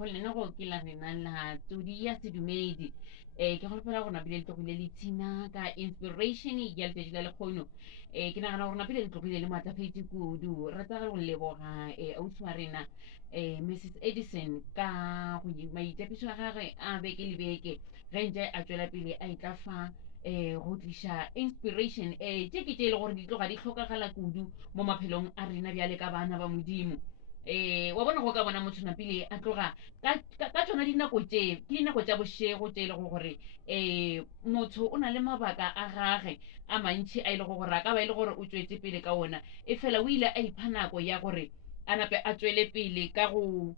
go lena go ke la rena la tsodi ya sedumedi ke go fela go napile le tlogile le tshina ka inspiration ya letšatši la lekgono ke nagana gore napile le tlogile le matlafetse kudu rata go leboga ausi wa rena Mrs Edison ka maitapišo a gage a beke le beke ge ntse a tswela pele a etla fa go tliša inspiration tše ke tše e le gore di tloga di tlhokagala kudu mo maphelong a rena bjale ka bana ba modimo wa bona go ka bona motho napile a tloga ka tsona dinako tše ke dinako tša bošego tše e lego gore motho o na le mabaka a gage a mantši a e lego gore a ka ba e le gore o tswetse pele ka ona e fela o ile a ipha nako ya gore a nape a tswele pele ka go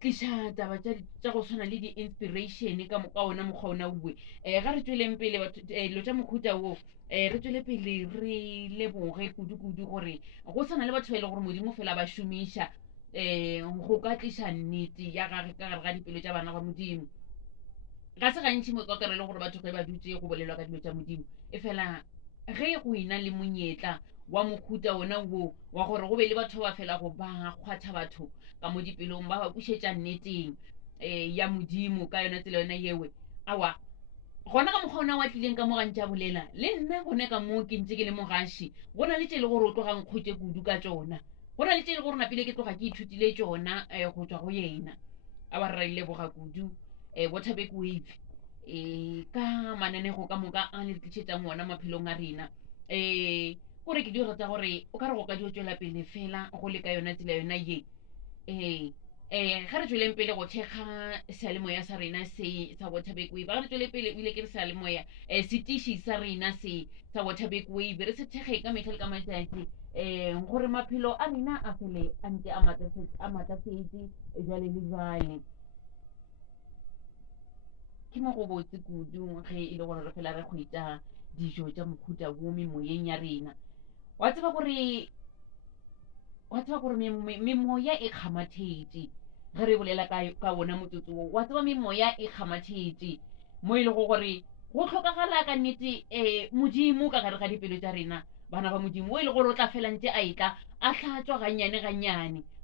tliša taba tša go tshwana le di-inspiration ka ona mokgwa ona ue ga re tsweleng pele dilo tša mohuta wo re tswele pele re leboge kudu-kudu gore go tshwana le batho ba e le gore modimo fela ba šomiša go ka tliša nnete ya gage ka gare ga dipelo tša bana ba modimo ga se gantši mo ka kare le gore batho ge ba dutse go bolelwa ka dilo tša modimo e fela ge go ena le monyetla wa mohuta ona wo wa gore go be le batho ba fela go ba kgwatha batho ka mo dipelong ba ba bušetša nneteng ya modimo ka yona tsela yona yewe awa gona ka mokgwa ona wa tlileng ka mo gantša bolela le nna gone ka mo ke ntse ke le mogaši go na le tše le gore o tlogang kgwetse kudu ka tsona go na le tše le gore napile ke tloga ke ithutile tsona go tswa go yena a ba rra leboga kudu waterberg wave ka mananego ka moka a le tlišetsang ona maphelong a rena gore ke di rata gore o ka re go ka dio tswela pele fela go le ka yona tsela yona ye ga re tsweleng pele go thekga sealemoya sa rena se sa waterberg wave ga re tswele pele o ile ke re sealemoya setiši sa rena se sa waterberg wave re se thekge ka metlha le ka matšatši gore maphelo a rena a fele a ntse a matlafetse jale le jale ke mo go botse kudu ge e le gore re fela re kgwetsa dijo tša mohuta bo memoyeng ya rena wa tseba gore memoya e kgamathetše ge re bolela ka ona motsotso wo wa tseba memoya e kgamathetše mo e lego gore go tlhokagala ka nnete modimo ka gare ga dipelo tša rena bana ba modimo o e le gore o tla fela ntse a etla a hlatswa gannyane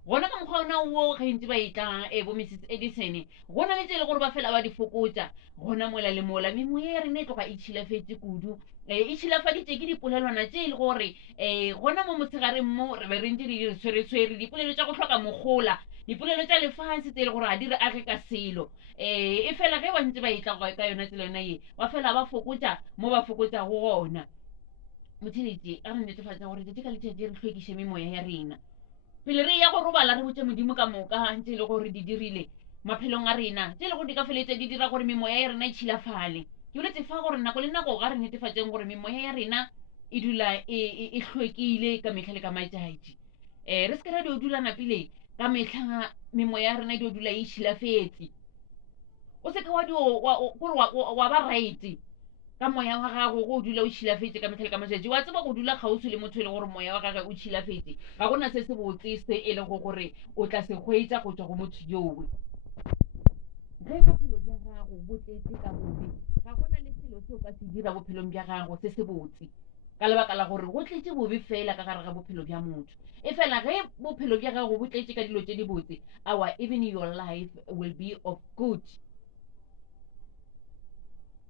gona ka mokgwa ona wo ge ntse ba etla bo Mrs Edison go na le tse e le gore ba fela ba di fokotša gona mola le mola memoya ya rena e tloga e tšhilafetse kudu e tšhilafaditše ke dipolelwana tše e le gore gona mo motshegareng mo re be re ntse di swereswere dipolelo tša go hloka mogola dipolelo tša lefase tse e le gore ga di re age ka selo e fela ge ba ntse ba etla ka yona tsela yona ye ba fela ba fokotša mo ba fokotšago gona motheletše a re netefatša gore tšatši ka letšatši re hlwekiše memoya ya rena pele re ya go robala re botse modimo ka moka ntse e le gore di dirile maphelong a rena tse e le gore di ka feletse di dira gore memoya ya rena e tšhilafale ke boletse fa gore nako le nako ga re netefatseng gore memoya ya rena e dula e hlwekile ka metlha le ka matšatši re se ke ra dio dula napile ka metlha memoya ya rena e dio dula e tšhilafetse o seke wa ba right ka moya wa gago go dula o tšhilafetse ka metlha le ka matšatši wa tseba go dula kgauswi le motho e le gore moya wa gage o tšhilafetse ga gona se se botse se e lego gore o tla se hwetša go tswa go motho yowe ge bophelo bja gago bo tletse ka bobe ga gona le selo se o ka se dira bophelong bja gago se se botse ka lebaka la gore go tletse bobe fela ka gare ga bophelo bja motho e fela ge bophelo bja gago bo tletse ka dilo tše di botse our even your life will be of good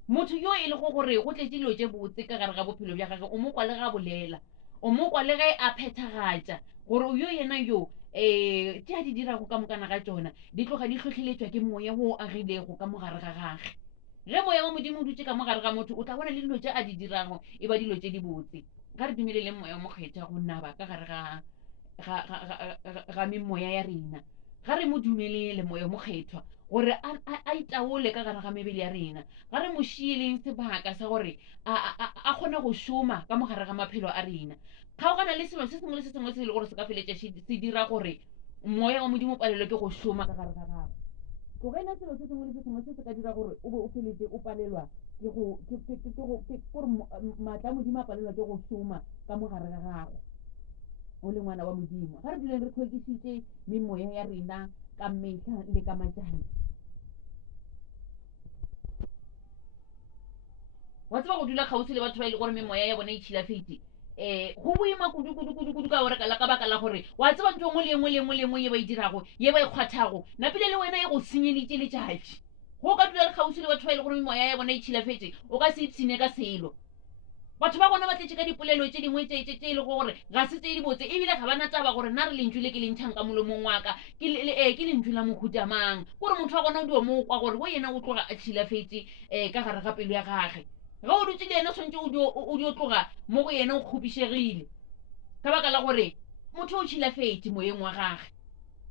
motho yo e lego gore go tletse dilo tše botse ka gare ga bophelo bja gage o mo kwa le ga bolela o mo kwa le ge a phethagatša gore yo yena yo tše a di dirago ka mokana ga tšona di tloga di tlhotlheletswa ke moya wo o agilego ka mogare ga gage ge moya wa modimo o dutse ka mogare ga motho o tla bona le dilo tše a di dirago e ba dilo tše di botse ga re dumeleleng moya mo kgetha go naba ka gare ga memoya ya rena ga re mo dumelele moya mo kgethwa gore a itaole ka gare ga mebele ya rena ga re mo šieleng sebaka sa gore a kgone go šoma ka mogare ga maphelo a rena kgaogana le selo se sengwe le se sengwe se e le gore se ka feletša se dira gore moya wa modimo o palelwe ke go šoma ka gare ga gago tlogela selo se sengwe le se sengwe se se ka dira gore o be o feletse o palelwa gore maatla a modimo a palelwa ke go šoma ka mogare ga gago o le ngwana wa modimo ga re duleng re tlhwekišitše memoya ya rena ka metlha le ka matšatši wa tseba go dula kgauswi le batho ba e le gore memoya ya bona e tšhilafetse go boima kudu ka gore ka baka la gore wa tseba ntho mo le mo ye ba e dirago ye ba e kgwathago napile le wena ye go senyeditse letšatši go ka dula le kgausi le batho ba e le gore moya ya bona e tšhilafetse o ka se ipshine ka selo batho ba bona ba tletse ka dipolelo tse dingwe tse e le gore ga se tse di botse ebile ga bana taba gore nna re lentswe le ke lentšhang ka molomong wa ka ke lentswe la mohutamang gore motho wa gona o dio mo kwa gore go yena o tloga a tšhilafetse ka gare ga pelo ya gage ga o dutse le yena tshwantse o dio tloga mo go yena o kgopišegile ka baka la gore motho o tšhilafetse moyeng wa gage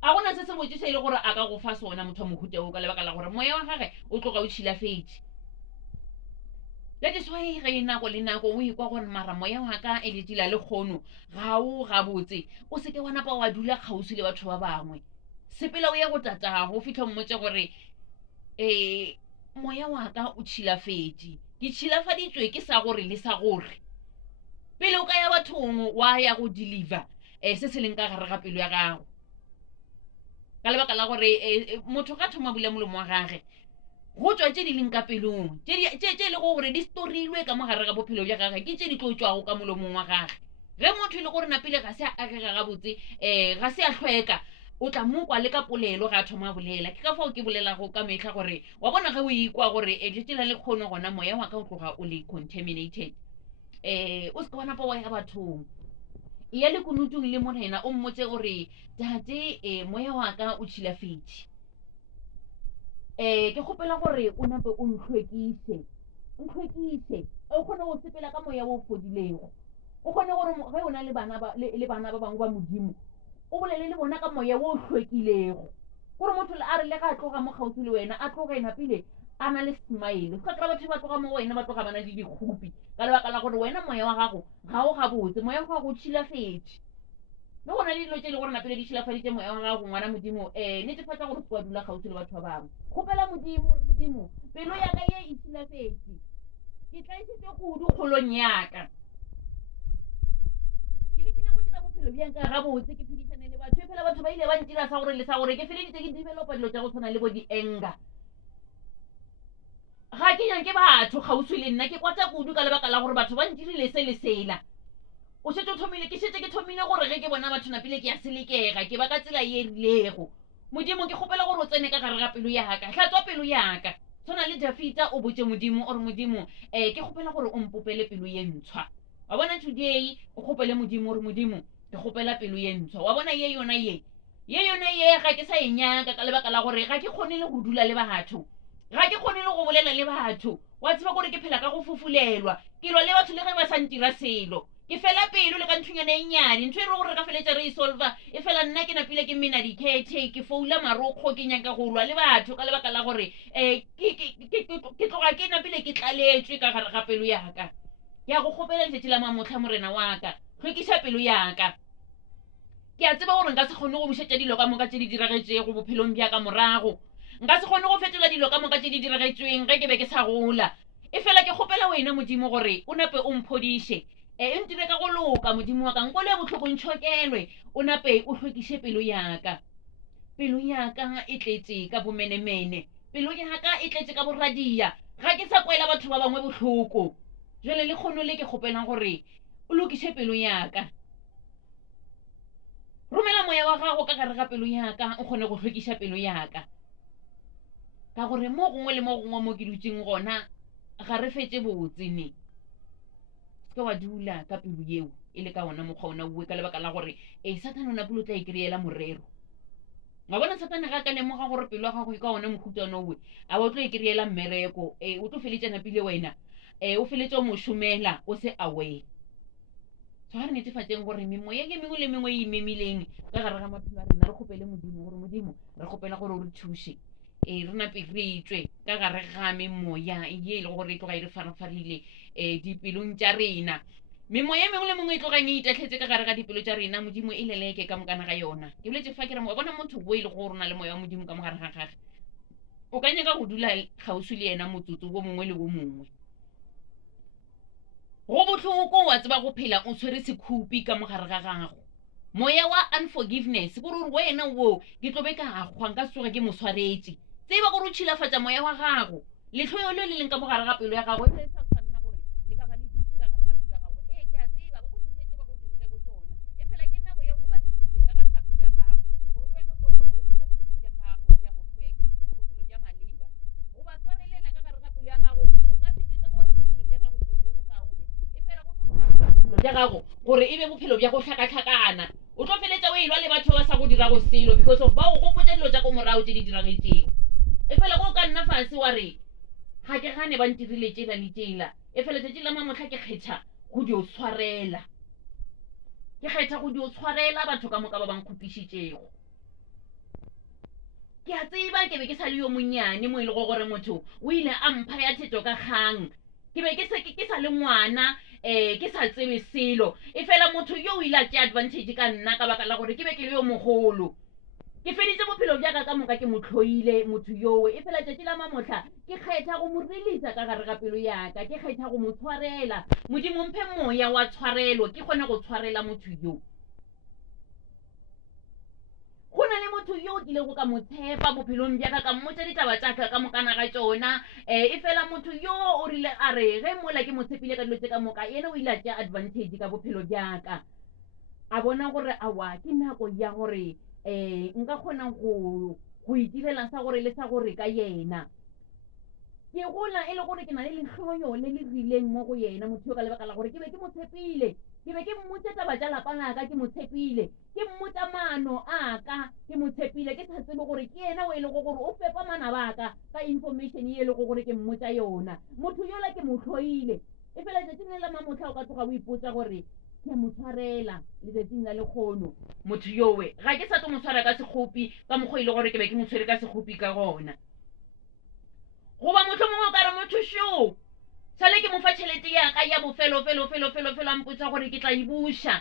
a gona se se botse se e le gore a ka go fa sona motho wa mohuta o ka lebaka la gore moya wa gage o tloga o tšhilafetse le diswai ge nako le nako o ikwa gore mara moya wa ka e letila le kgono ga o ga botse o se ke wa napa wa dula kgausi le batho ba bangwe sepela o ya go tatago o fitlha mmotse gore moya wa ka o tšhilafetse ke tšhilafaditswe ke sa gore le sa gore pele o ka ya bathong wa ya go deliver se se leng ka gare ga pelo ya gago ka lebaka la gore motho ga thoma bula molomo wa gage go tswa tse di leng ka pelong tse le gore di storilwe ka mogare ga bophelo bja gage ke tse di tlo tswago ka molomong wa gage ge motho e le gore napile ga se a agega gabotse ga se a hlweka o tla mokwa le ka polelo ga a thoma bolela ke ka fao ke bolelago ka metlha gore wa bona ge o ikwa gore letela le kgono gona moya wa ka o tloga o le contaminated o se ka wa napa wa ya bathong ya le kunutong le morena o mmotse gore tate moya wa ka o tšhilafetse ke kgopela gore o nape o ntlhwekise o kgone go sepela ka moya o fodilego o kgone gore ge o na le bana ba bangwe ba modimo o bolele le bona ka moya o hlwekilego gore motho a re le ga a tloga mo kgausi le wena a tloga napile a na le smile ka batho ba tloga mo wena ba tloga ba na le dikhupi ka lebaka la gore wena moya wa gago ga o gabotse moya wa gago o tšhilafetse le gona le dilo tse e le gore napele di tšhilafaditse moya wa gago ngwana modimo netefatsa gore se wa dula kgausi le batho ba bangwe kgopela modimo gore modimo pelo ya ka ye e tšhilafetse ke tlaisitse kudu kgolong yaka ke lekile go dira bophelo bjanka gabotse ke phedišane le batho fela batho ba ile ba ntira sa gore le sa gore ke feleditse ke developa dilo tša go tshwana le bo di-anger ga ke nyake batho kgauswi le nna ke kwata kudu ka lebaka la gore batho ba ntirile se le sela o šetse ke thomile gore ge ke bona batho napile ke a selekega ke ba ka tsela ye rilego modimo ke kgopela gore o tsene ka gare ga pelo yaka hlatswa pelo yaka tshwana le Dafita o botse modimo ore modimo ke kgopela gore o mpopele pelo ye ntshwa wa bona today o kgopele modimo ore modimo ke kgopela pelo ye ntshwa wa bona ye yona ye ga ke sa e nyaka ka lebaka la gore ga ke kgone le go dula le batho ga ke kgone le go bolela le batho wa tseba gore ke phela ka go fufulelwa ke lwa le batho le ge ba sa ntira selo ke fela pelo le ka nthunyana e nnyane ntho e re gore re ka feletša re e solva e fela nna ke napile ke mena dikhethe ke foula marokgo ke nyaka go lwa le batho ka lebaka la gore ke tloga ke napile ke tlaletswe ka gare ga pelo yaka ke a go kgopela letšatši la mamotlha morena wa ka hlwekiša pelo yaka ke a tseba gore nka se kgone go bušetša dilo ka moka tše di diragetšego bophelong bja ka morago nka se kgone go fetola dilo ka moka tše di diragetsweng ge ke be ke sa gola e fela ke kgopela wena modimo gore o nape o mphodiše ntire ka go loka modimo wa ka nkolo ya botlhoko ntšhokelwe o nape o hlwekiše pelo yaka e tletse ka bomenemene pelo yaka e tletse ka boradia ga ke sa kwela batho ba bangwe bohloko jale le kgono le ke kgopelang gore o lokiše pelo yaka romela moya wa gago ka gare ga pelo yaka o kgone go hlwekiša pelo yaka ka gore mo gongwe le mo gongwe mo ke dutseng gona ga re fetse botsene ke wa dula ka pelo yeo e le ka ona mokgwa ona bue ka lebaka la gore satane o napile o tla ikry-ela morero nga bona satane ga ka lemoga gore pelo ya gago e ka ona mokhutano owe a ba o tlo ikry-ela mmereko o tlo feletša napile wena o feletša o mošomela o se away so ga re netefatseng gore memoya ke mengwe le mengwe e imemileng ka gare ga maphelo a rena re kgopele modimo gore modimo re kgopela gore o re thuše re nape re etswe ka gare ga memoya ye e le gore e tloga e re farafarile dipelong tša rena memoya mengwe le mengwe e tlogang e itatlhetse ka gare ga dipelo tša rena modimo e leleke ka mokana ga yona ke boletse fa ke re bona motho bo e le gore o na le moya wa modimo ka mogare ga gage o ka nyaka go dula kgauswi le yena motsotso wo mongwe le wo mongwe go botlhoko wa tseba go phela o tshwere sekhupi ka mogare ga gago moya wa unforgiveness gore ore wena wo ke tlobe ka agwa nka tsoga ke moswaretše tseba gore o tšhilafatša moya wa gago letlhoyo le le leng ka mogare ga pelo ya gago e sa tshwanela gore le ka ba le dutse ka gare ga pelo ya gago ke a tseba bo go dutse ja gago gore e be bophelo bja go tlhakatlhakana o tlo feletsa o e lwa le batho ba sa go dira go selo because of ba o gopotsa dilo tsa ko morago tse di diragetseng e fela ko ka nna fase wa re ga ke gane ba ntirile tšela le tšela e fela tšatši la mamotlha ke kgetha go di o tshwarela batho ka moka ba bankgopišitšego ke a tseba ke be ke sa le yo monnyane mo e le go gore motho o ile a mpha ya theto ka kgang ke be ke sa le ngwana ke sa tsebe selo e fela motho yo o ile a tšea advantage ka nna ka baka la gore ke be ke le yo mogolo ke feditse bophelo bjaka ka moka ke mo tlhoile motho yoo e fela tšatši la mamotlha ke kgetha go mo releasa ka gare ga pelo yaka ke kgetha go mo tshwarela modimo mphe moya wa tshwarelo ke kgone go tshwarela motho yoo go na le motho yo o kilego ka mo tshepa bophelong bjaka ka mmotsa ditaba tsaka ka mokana ga tsona e fela motho yo o rile a re ge mola ke mo tshepile ka dilo tse ka moka ene o ile a tšea advantage ka bophelo bjaka a bona gore awa ke nako ya gore nka kgona go itirela sa gore le sa gore ka yena ke gola e le gore ke na le letlhoyo le le rileng mo go yena motho yo ka lebaka la gore ke be ke mo tshepile ke be ke mmotsetsa batša lapa laka ke mo tshepile ke mmotsa maano aka ke mo tshepile ke sa tsebe gore ke yena o e le go gore o fepa mana baka ka information e le go gore ke mmotsa yona motho yola ke mo tlhoile e fela tšatšing le la mamotlha o ka tloga o ipotsa gore ke mo tshwarela letsatsing la lekgono motho yowe ga ke sa tlo mo tshwara ka sekgopi ka mokgwa ile gore ke be ke mo tshwere ka sekgopi ka gona goba motho mongwe o ka re motho sho sale ke mo fa tšhelete yaka ya bofelo a mpotsa gore ke tla e buša